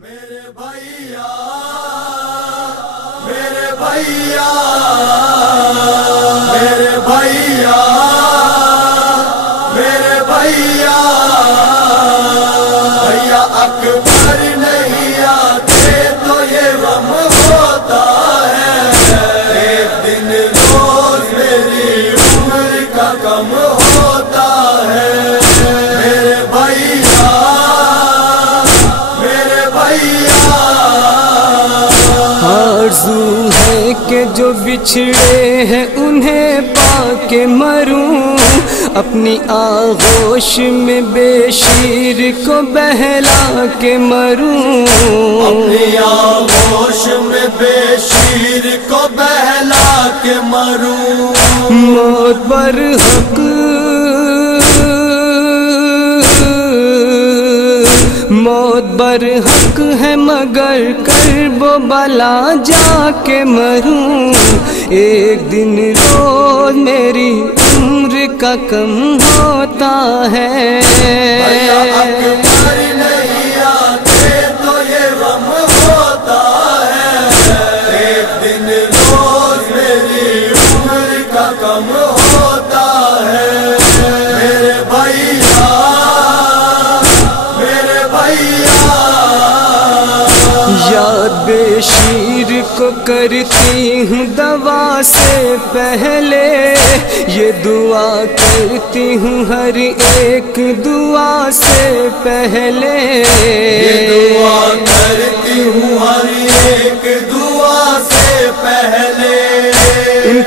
میرے بھائیا میرے بھائیا میرے بھائیا میرے بھائیا بھیا اکبر نہیں آتے تو یہ غم ہوتا ہے، ایک دن روز میری عمر کا کم ہوتا ہے۔ میرے بھائیا میرے بھائیا آرزو ہے کہ جو بچھڑے ہیں انہیں پا کے مروں، اپنی آغوش میں بے شیر کو بہلا کے مروں، اپنی آغوش میں بے شیر کو بہلا کے مروں۔ موت برحق موت برحق ہے مگر کرب و بلا جا کے مروں، ایک دن روز میری عمر کا کم ہوتا ہے۔ بھیا اکبر نہیں آتے تو یہ غم ہوتا ہے، ایک دن روز میری عمر کا کم ہوتا ہے۔ میرے بھائیا میرے بھائیا یاد بے شیر کو کرتی ہوں دوا سے پہلے، یہ دعا کرتی ہوں ہر ایک دعا سے پہلے، یہ دعا کرتی ہوں ہر ایک دعا سے پہلے۔ ان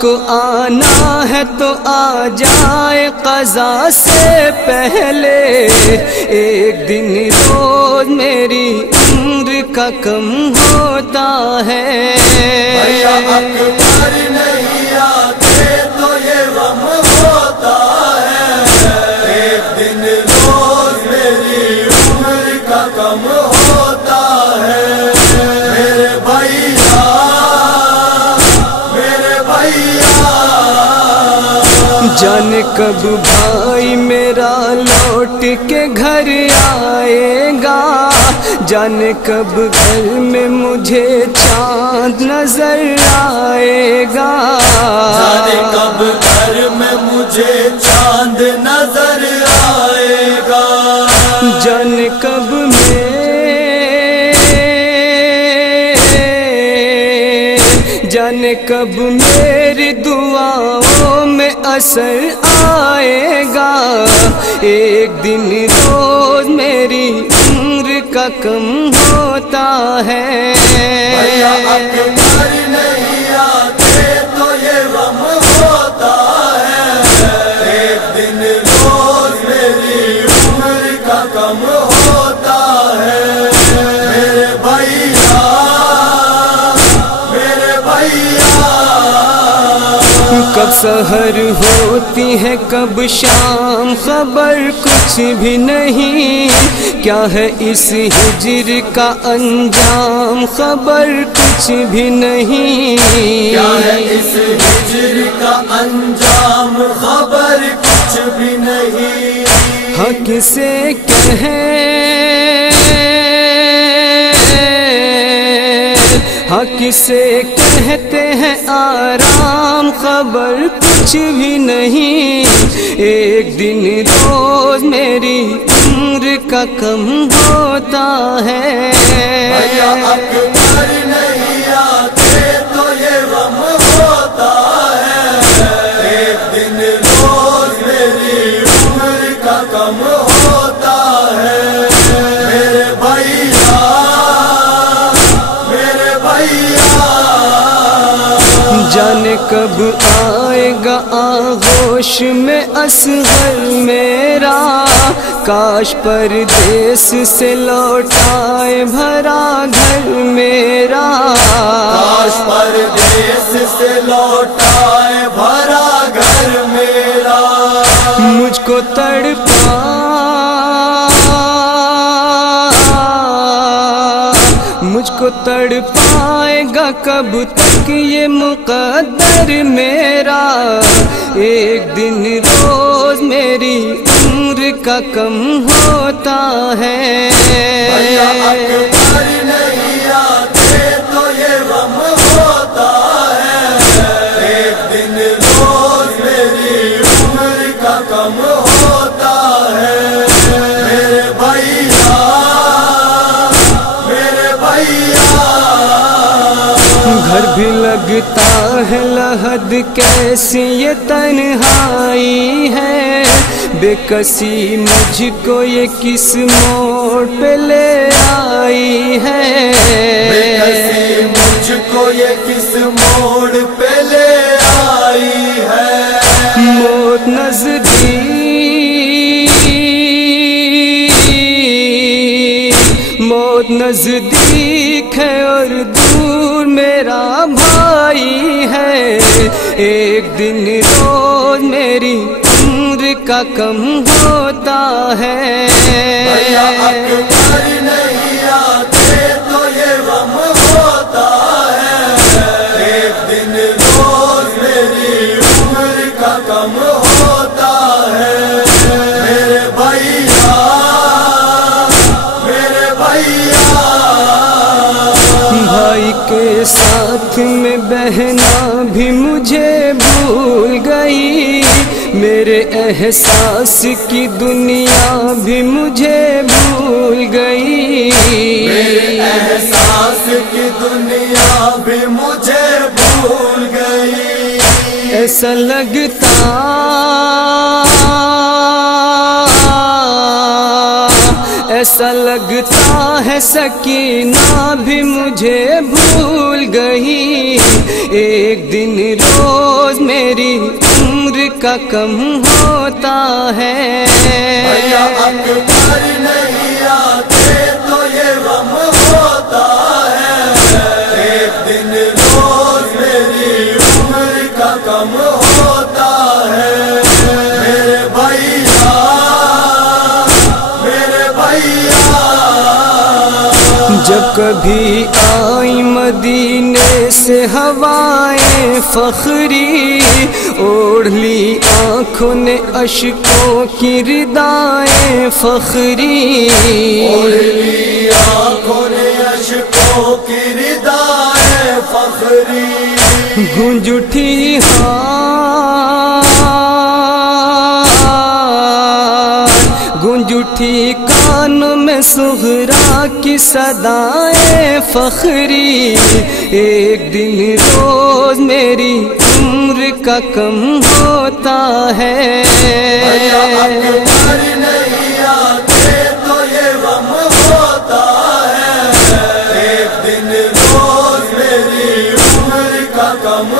کو آنا ہے تو آ جائے قضا سے پہلے، ایک دن روز میری عمر کا کم ہوتا ہے۔ بھیا اکبر نہیں آتے تو یہ غم ہوتا ہے، ایک دن روز میری عمر کا کم ہوتا ہے۔ میرے بھائیا میرے بھائیا جانے کب بھائی میرا لوٹ کے گھر آئے گا، جانے کب گھر میں مجھے چاند نظر آئے گا، جانے کب گھر میں مجھے چاند نظر آئے گا، جانے کب جانے کب میری دعاؤں میں اثر آئے گا، ایک دن روز میری عمر کا کم ہوتا ہے۔ بھیا اکبر نہیں آتے تو یہ غم ہوتا ہے، ایک دن روز میری عمر کا کم ہوتا ہے۔ میرے بھائیا میرے بھائیا کب سحر ہوتی ہے کب شام خبر کچھ بھی نہیں، کیا ہے اس ہجر کا انجام خبر کچھ بھی نہیں، کیا ہے اس ہجر کا انجام خبر کچھ بھی نہیں۔ حق سے حق سے کہتے ہیں آرام خبر کچھ بھی نہیں، ایک دن روز میری عمر کا کم ہوتا ہے۔ بھیا اکبر نہیں آتے تو یہ غم ہوتا ہے، ایک دن روز میری عمر کا کم ہوتا ہے۔ میرے بھائیا میرے بھائیا جانے کب آئے گا آغوش میں اصغر میرا، کاش پردیس سے لوٹائے بھرا گھر میرا، کاش پردیس سے لوٹائے بھرا گھر میرا۔ مجھ کو تڑپائے گا کب تک یہ مقدر میرا، ایک دن روز میری عمر کا کم ہوتا ہے بھیا اکبر نہیں آتے تو یہ غم ہوتا ہے ایک دن روز میری عمر کا کم ہوتا ہے میرے بھیا گھر بھی لگتا ہے لحد کیسی یہ تنہائی ہے بے کسی مجھ کو یہ کس موڑ پہ لے آئی ہے بے کسی مجھ کو یہ کس موڑ پہ لے آئی ہے موت نزدیک موت نزدیک ہے اور دور میرا بھائی ہے ایک دن روز میری عمر کا کم ہوتا ہے بھیا اکبر نہیں آتے تو یہ غم ہوتا ہے ایک دن روز میری عمر کا کم ہوتا ہے میرے بھیا بھائی کے ساتھ میں بہنا بھی مجھے بھول گئی میرے احساس کی دنیا بھی مجھے بھول گئی میرے احساس کی دنیا بھی مجھے بھول گئی ایسا لگتا ایسا لگتا ہے سکینہ بھی مجھے بھول گئی ایک دن روز میری عمر کا کم ہوتا ہے بھیا اکبر نہیں آتے تو یہ غم ہوتا ہے ایک دن روز میری عمر کا کم ہوتا ہے میرے بھیا جب کبھی آئی مدینے سے ہوائیں فخری اوڑھ لی آنکھوں نے اشکوں کی ردائیں فخری اوڑھ لی آنکھوں نے اشکوں کی ردائیں فخری گونج اٹھی گونج اٹھی کانوں میں صغرا کی صدائیں فخری ایک دن روز میری عمر کا کم ہوتا ہے بھیا اکبر نہیں آتے تو یہ غم ہوتا ہے ایک دن روز میری عمر کا کم